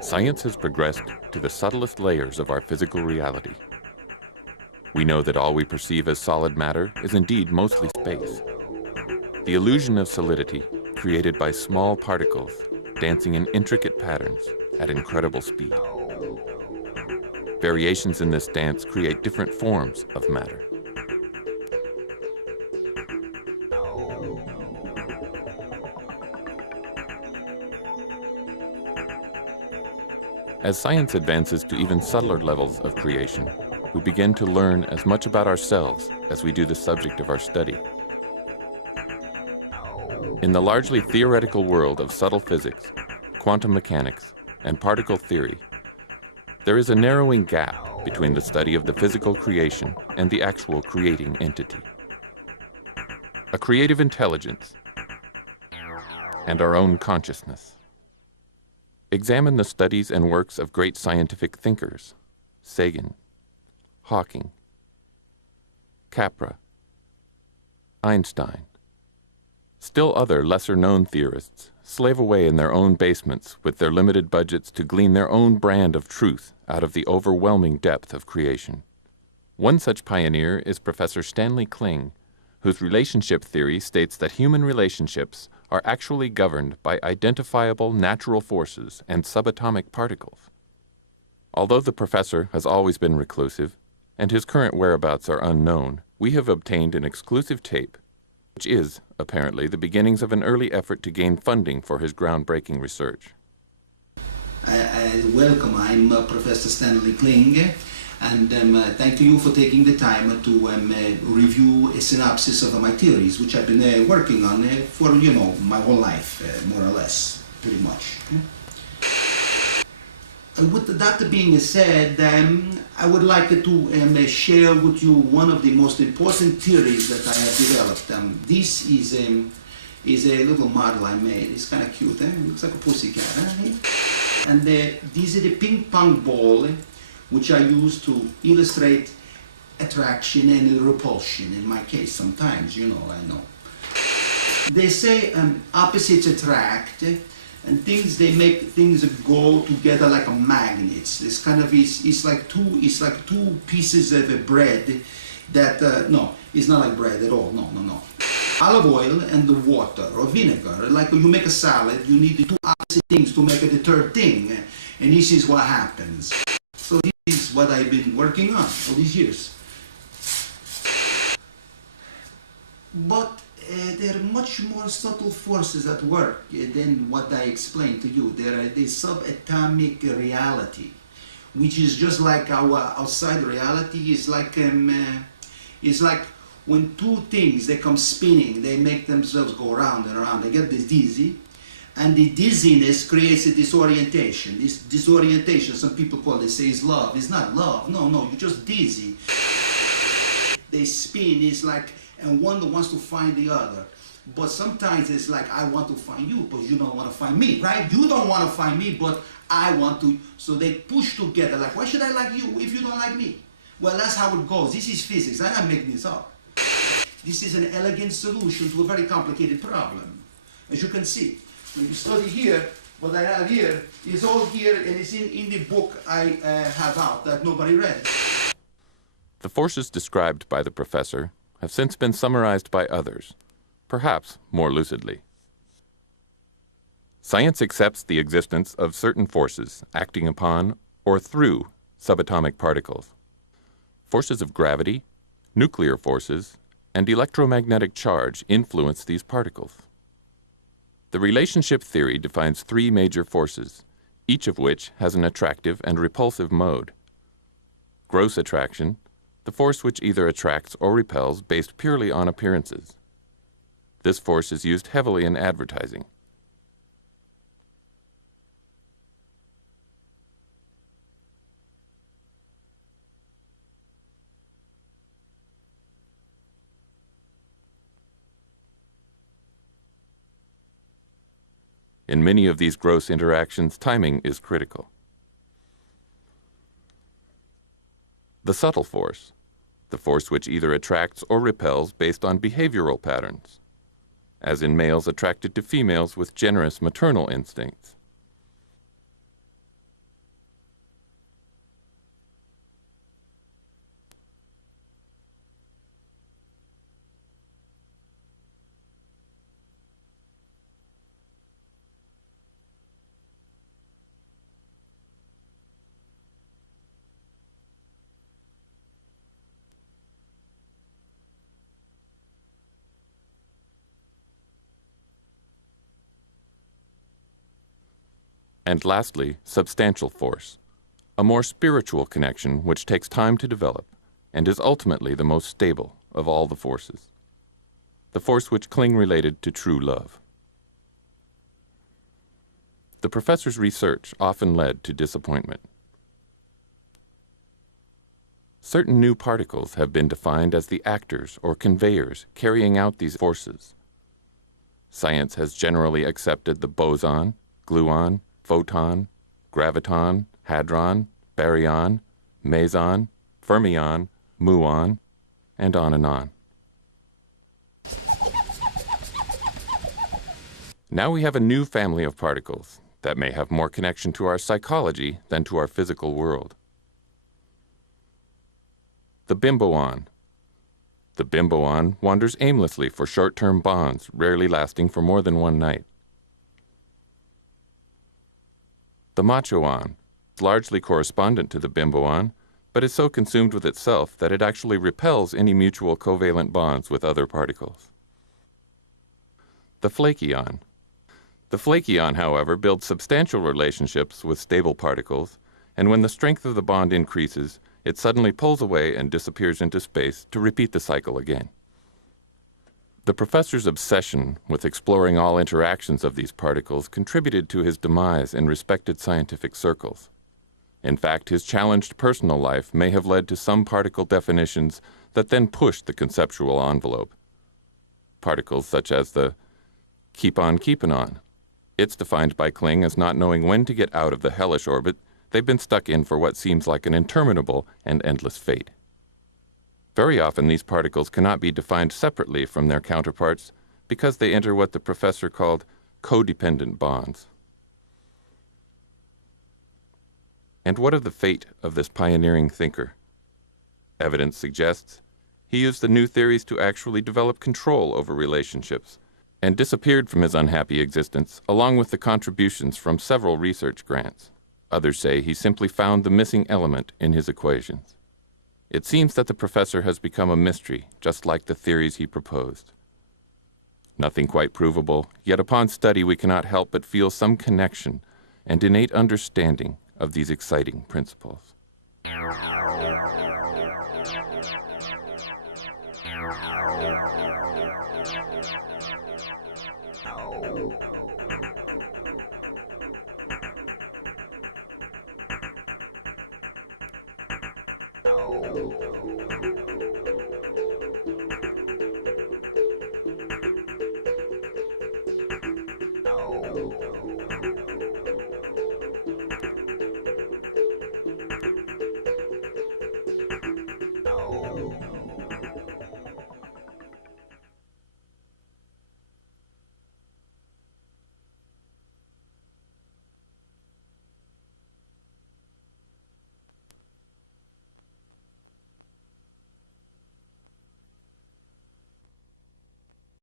Science has progressed to the subtlest layers of our physical reality. We know that all we perceive as solid matter is indeed mostly space. The illusion of solidity, created by small particles dancing in intricate patterns at incredible speed. Variations in this dance create different forms of matter. As science advances to even subtler levels of creation, we begin to learn as much about ourselves as we do the subject of our study. In the largely theoretical world of subtle physics, quantum mechanics, and particle theory, there is a narrowing gap between the study of the physical creation and the actual creating entity. A creative intelligence and our own consciousness. Examine the studies and works of great scientific thinkers, Sagan, Hawking, Capra, Einstein. Still other lesser-known theorists slave away in their own basements with their limited budgets to glean their own brand of truth out of the overwhelming depth of creation. One such pioneer is Professor Stanley Kling, whose relationship theory states that human relationships are actually governed by identifiable natural forces and subatomic particles. Although the professor has always been reclusive, and his current whereabouts are unknown, we have obtained an exclusive tape, which is, apparently, the beginnings of an early effort to gain funding for his groundbreaking research. Welcome, I'm Professor Stanley Kling, and thank you for taking the time to review a synopsis of my theories, which I've been working on for, my whole life, more or less, pretty much. With that being said, I would like to share with you one of the most important theories that I have developed. This is a little model I made. It's kind of cute, It looks like a pussycat, And these are the ping pong ball, which I use to illustrate attraction and repulsion. In my case, sometimes, I know. They say opposites attract, and they make things go together like a magnets. It's kind of it's like two pieces of bread that no, it's not like bread at all. No. Olive oil and the water or vinegar. Like when you make a salad, you need the two opposite things to make the third thing, and this is what happens. So this is what I've been working on all these years. But there are much more subtle forces at work than what I explained to you. There are the subatomic reality, which is just like our outside reality. Is like when two things, they come spinning, they make themselves go around and around. They get this dizzy, and the dizziness creates a disorientation. This disorientation, some people say is love. It's not love. No, you're just dizzy. They spin. It's like, and one wants to find the other. But sometimes it's like, I want to find you, but you don't want to find me, right? You don't want to find me, but I want to. So they push together. Like, why should I like you if you don't like me? Well, that's how it goes. This is physics. I'm not making this up. This is an elegant solution to a very complicated problem. As you can see, when you study here, what I have here is all here, and it's in the book I have out that nobody read. The forces described by the professor have since been summarized by others, perhaps more lucidly. Science accepts the existence of certain forces acting upon or through subatomic particles. Forces of gravity, nuclear forces, and electromagnetic charge influence these particles. The relationship theory defines three major forces, each of which has an attractive and repulsive mode. Gross attraction, the force which either attracts or repels based purely on appearances. This force is used heavily in advertising. In many of these gross interactions, timing is critical. The subtle force, the force which either attracts or repels based on behavioral patterns. as in males attracted to females with generous maternal instincts. And lastly, substantial force, a more spiritual connection which takes time to develop and is ultimately the most stable of all the forces, the force which Kling related to true love. The professor's research often led to disappointment. Certain new particles have been defined as the actors or conveyors carrying out these forces. Science has generally accepted the boson, gluon, photon, graviton, hadron, baryon, meson, fermion, muon, and on and on. Now we have a new family of particles that may have more connection to our psychology than to our physical world. The bimboon. The bimboon wanders aimlessly for short-term bonds, rarely lasting for more than one night. The machoon is largely correspondent to the bimboon, but is so consumed with itself that it actually repels any mutual covalent bonds with other particles. The flakyon. The flakyon, however, builds substantial relationships with stable particles, and when the strength of the bond increases, it suddenly pulls away and disappears into space to repeat the cycle again. The professor's obsession with exploring all interactions of these particles contributed to his demise in respected scientific circles. In fact, his challenged personal life may have led to some particle definitions that then pushed the conceptual envelope. Particles such as the keep on keepin' on. It's defined by Kling as not knowing when to get out of the hellish orbit they've been stuck in for what seems like an interminable and endless fate. Very often these particles cannot be defined separately from their counterparts because they enter what the professor called codependent bonds. And what of the fate of this pioneering thinker? Evidence suggests he used the new theories to actually develop control over relationships and disappeared from his unhappy existence along with the contributions from several research grants. Others say he simply found the missing element in his equations. It seems that the professor has become a mystery, just like the theories he proposed. Nothing quite provable, yet upon study we cannot help but feel some connection and innate understanding of these exciting principles. Oh.